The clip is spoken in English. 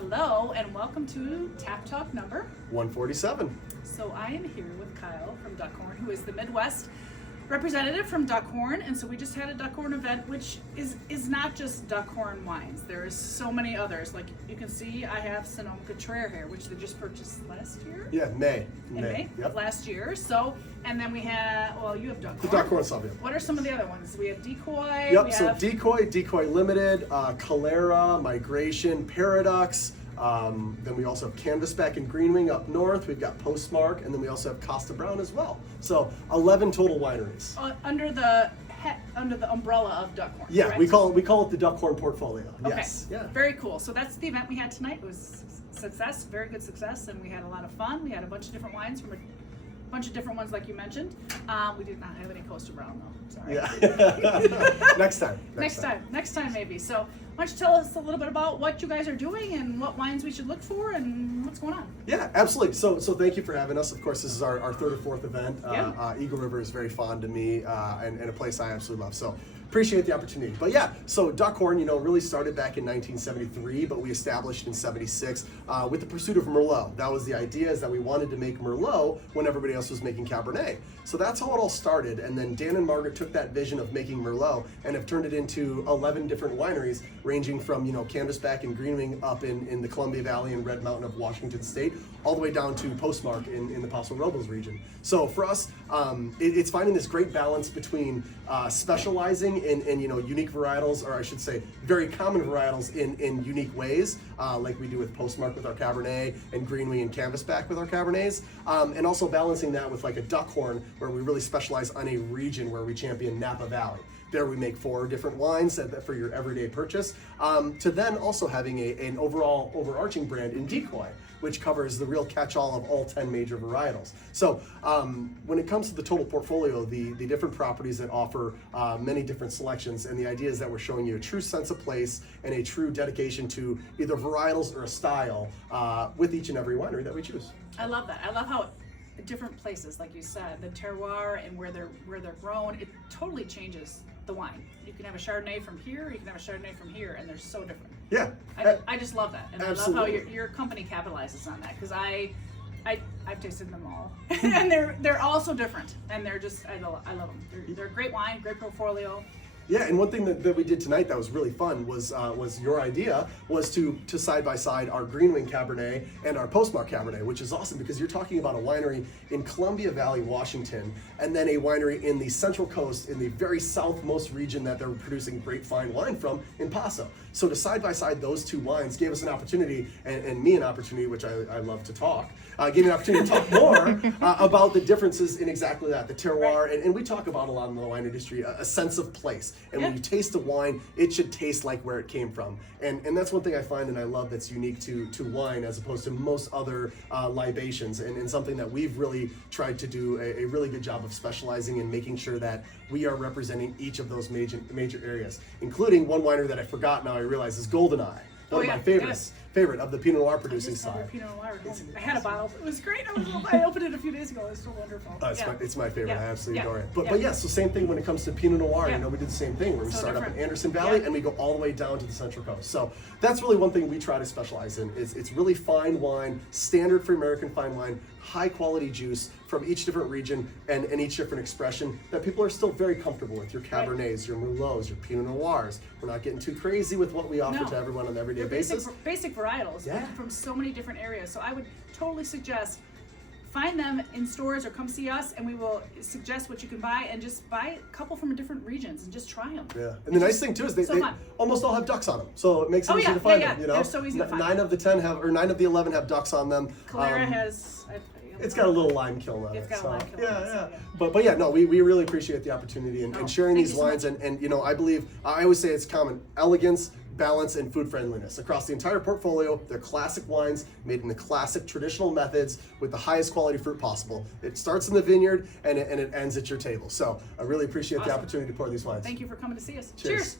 Hello and welcome to Tap Talk number 147. So I am here with Kyle from Duckhorn, who is the Midwest representative from Duckhorn, and so we just had a Duckhorn event, which is not just Duckhorn wines. There's so many others. Like you can see, I have Sonoma-Cutrer here, which they just purchased last year. Yeah, May. In May Yep. last year. So, and then we have, well, you have Duckhorn. The Duckhorn Sauvignon. What are some of the other ones? We have Decoy. Yep, we so have Decoy Limited, Calera, Migration, Paradox. Then we also have Canvasback and Greenwing up north. We've got Postmark, and then we also have Costa Brown as well. So 11 total wineries. under the umbrella of Duckhorn. Yeah, correct? we call it the Duckhorn portfolio. Okay. Yes. Yeah. Very cool. So that's the event we had tonight. It was success, very good success, and we had a lot of fun. We had a bunch of different wines from a bunch of different ones, like you mentioned. We did not have any Costa Brown though. Sorry. Yeah. Next time. Next time maybe. So why don't you tell us a little bit about what you guys are doing and what wines we should look for and what's going on? Yeah, absolutely. So thank you for having us. Of course, this is our third or fourth event. Yeah. Eagle River is very fond to me and a place I absolutely love. So appreciate the opportunity. But yeah, so Duckhorn, really started back in 1973, but we established in 76 with the pursuit of Merlot. That was the idea, is that we wanted to make Merlot when everybody else was making Cabernet. So that's how it all started. And then Dan and Margaret took that vision of making Merlot and have turned it into 11 different wineries, ranging from, Canvasback and Greenwing up in the Columbia Valley and Red Mountain of Washington State, all the way down to Postmark in the Paso Robles region. So for us, it's finding this great balance between specializing in unique varietals, or I should say very common varietals in unique ways, like we do with Postmark with our Cabernet and Greenwing and Canvasback with our Cabernets, and also balancing that with like a Duckhorn, where we really specialize on a region where we champion Napa Valley. There we make 4 different wines for your everyday purchase, to then also having an overall overarching brand in Decoy, which covers the real catch-all of all 10 major varietals. So when it comes to the total portfolio, the different properties that offer many different selections, and the idea is that we're showing you a true sense of place and a true dedication to either varietals or a style with each and every winery that we choose. I love that. I love how different places, like you said, the terroir and where they're grown, it totally changes the wine. You can have a Chardonnay from here, you can have a Chardonnay from here, and they're so different. Yeah. I just love that, and Absolutely. I love how your company capitalizes on that, because I've tasted them all, and they're all so different, and they're just I love them. They're great wine, great portfolio. Yeah, and one thing that we did tonight that was really fun was your idea was to side by side our Greenwing Cabernet and our Postmark Cabernet, which is awesome because you're talking about a winery in Columbia Valley, Washington, and then a winery in the Central Coast in the very southmost region that they're producing great fine wine from in Paso. So to side by side those two wines gave us an opportunity, and me an opportunity, which I love to talk, gave me an opportunity to talk more about the differences in exactly that, the terroir, Right. and we talk about a lot in the wine industry, a sense of place. And Yeah. when you taste a wine, it should taste like where it came from. And that's one thing I find and I love that's unique to wine as opposed to most other libations, and something that we've really tried to do a really good job of specializing in, making sure that we are representing each of those major areas, including one winery that I forgot now I realize is Goldeneye. One of my favorite of the Pinot Noir producing side. Pinot Noir. I had a bottle. It was great. I opened it a few days ago. It was so wonderful. It's my favorite. Yeah. I absolutely Yeah. adore it. But Yeah. but yeah, so same thing when it comes to Pinot Noir. Yeah. We did the same thing where we So start up different. in Anderson Valley Yeah. and we go all the way down to the Central Coast. So that's really one thing we try to specialize in. It's really fine wine, standard for American fine wine, high quality juice from each different region and each different expression that people are still very comfortable with. Your Cabernets, your Merlots, your Pinot Noirs. We're not getting too crazy with what we offer No. to everyone on an everyday They're basis. basic varietals Yeah. from so many different areas. So I would totally suggest find them in stores or come see us, and we will suggest what you can buy, and just buy a couple from different regions and just try them. Yeah, and the nice thing too is they fun. almost all have ducks on them, so it makes it Oh, easy yeah, to find yeah, them. yeah. They're so easy to find. 9 of the 10 have, or 9 of the 11 have ducks on them. Calera has. It's got a little lime kiln on It's it. got a lime kiln yeah, on it, so, yeah. yeah. But yeah, no, we really appreciate the opportunity and sharing thank these you so wines, and I believe I always say it's common elegance, balance, and food friendliness across the entire portfolio. They're classic wines made in the classic traditional methods with the highest quality fruit possible. It starts in the vineyard and it ends at your table. So I really appreciate the Awesome. opportunity to pour these wines. Thank you for coming to see us. Cheers. Cheers.